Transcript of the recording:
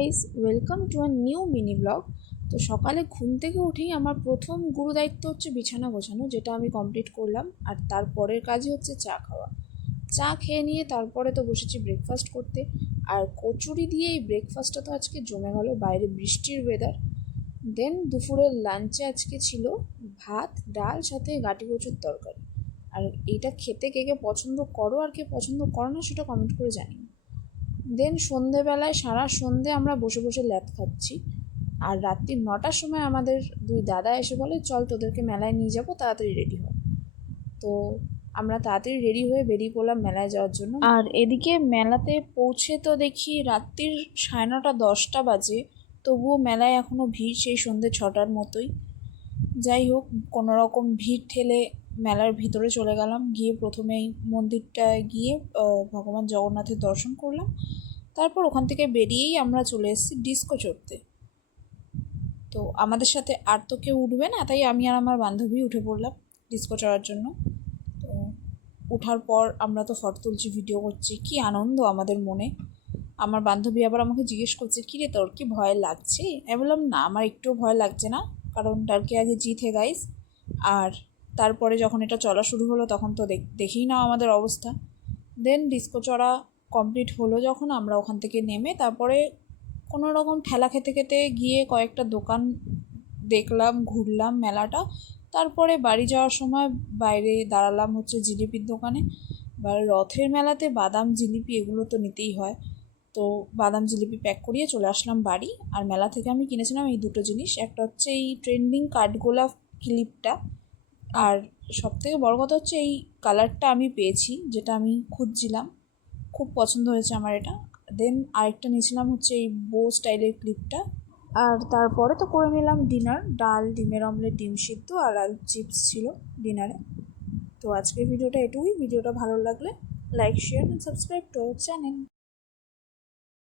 Guys, welcome to a new mini blog. তো সকালে ঘুম থেকে উঠেই আমার প্রথম গুরু দায়িত্ব হচ্ছে বিছানা গোছানো, যেটা আমি কমপ্লিট করলাম। আর তারপরের কাজই হচ্ছে চা খাওয়া। চা খেয়ে নিয়ে তারপরে তো বসেছি ব্রেকফাস্ট করতে। আর কচুরি দিয়ে এই ব্রেকফাস্টটা তো আজকে জমে গেল, বাইরে বৃষ্টির ওয়েদার। দেন দুপুরের লাঞ্চে আজকে ছিল ভাত, ডাল, সাথে গাটি কচুর তরকারি। আর এইটা খেতে কে কে পছন্দ করো আর কে পছন্দ করো না সেটা কমেন্ট করে জানিও। দেন সন্ধেবেলায় সারা সন্ধে আমরা বসে বসে ল্যাদ খাচ্ছি। আর রাত্রি 9টার সময় আমাদের দুই দাদা এসে বলে, চল তোদেরকে মেলায় নিয়ে যাবো, তাড়াতাড়ি রেডি হয়। তো আমরা তাড়াতাড়ি রেডি হয়ে বেরিয়ে পড়লাম মেলায় যাওয়ার জন্য। আর এদিকে মেলাতে পৌঁছে তো দেখি রাত্রির 9:30 10টা বাজে, তবুও মেলায় এখনও ভিড় সেই সন্ধে 6টার মতোই। যাই হোক, কোনো রকম ভিড় ঠেলে মেলার ভিতরে চলে গেলাম। গিয়ে প্রথমেই মন্দিরটায় গিয়ে ভগবান জগন্নাথের দর্শন করলাম। তারপর ওখান থেকে বেরিয়েই আমরা চলে এসেছি ডিস্কো চড়তে। তো আমাদের সাথে আর তো কেউ উঠবে না, তাই আমি আর আমার বান্ধবী উঠে পড়লাম ডিস্কো চড়ার জন্য। তো ওঠার পর আমরা তো ফটো তুলছি, ভিডিও করছি, কি আনন্দ আমাদের মনে। আমার বান্ধবী আবার আমাকে জিজ্ঞেস করছে, কী রে তোর কি ভয় লাগছে? আমি বললাম না, আমার একটুও ভয় লাগছে না, কারণ ডারকে আগে জিত হে গাইস। আর তারপরে যখন এটা চলা শুরু হলো তখন তো দেখেই না আমাদের অবস্থা। দেন ডিস্কো চড়া কমপ্লিট হলো যখন, আমরা ওখান থেকে নেমে তারপরে কোনো রকম ঠেলা খেতে খেতে গিয়ে কয়েকটা দোকান দেখলাম, ঘুরলাম মেলাটা। তারপরে বাড়ি যাওয়ার সময় বাইরে দাঁড়ালাম হচ্ছে জিলিপির দোকানে। এবার রথের মেলাতে বাদাম জিলিপি এগুলো তো নিতেই হয়, তো বাদাম জিলিপি প্যাক করিয়ে চলে আসলাম বাড়ি। আর মেলা থেকে আমি কিনেছিলাম এই দুটো জিনিস, একটা হচ্ছে এই ট্রেন্ডিং কাঠগোলাপ ক্লিপটা, আর সবথেকে বড় কথা হচ্ছে এই কালারটা আমি পেয়েছি যেটা আমি খুঁজছিলাম, খুব পছন্দ হয়েছে আমার এটা। দেন আরেকটা নিয়েছিলাম হচ্ছে এই বো স্টাইলের ক্লিপটা। আর তারপরে তো করে নিলাম ডিনার, ডাল, ডিমের অমলেট, ডিম সিদ্ধ আর আলু চিপস ছিল ডিনারে। তো আজকের ভিডিওটা এটুকুই। ভিডিওটা ভালো লাগলে like, share and subscribe to our channel.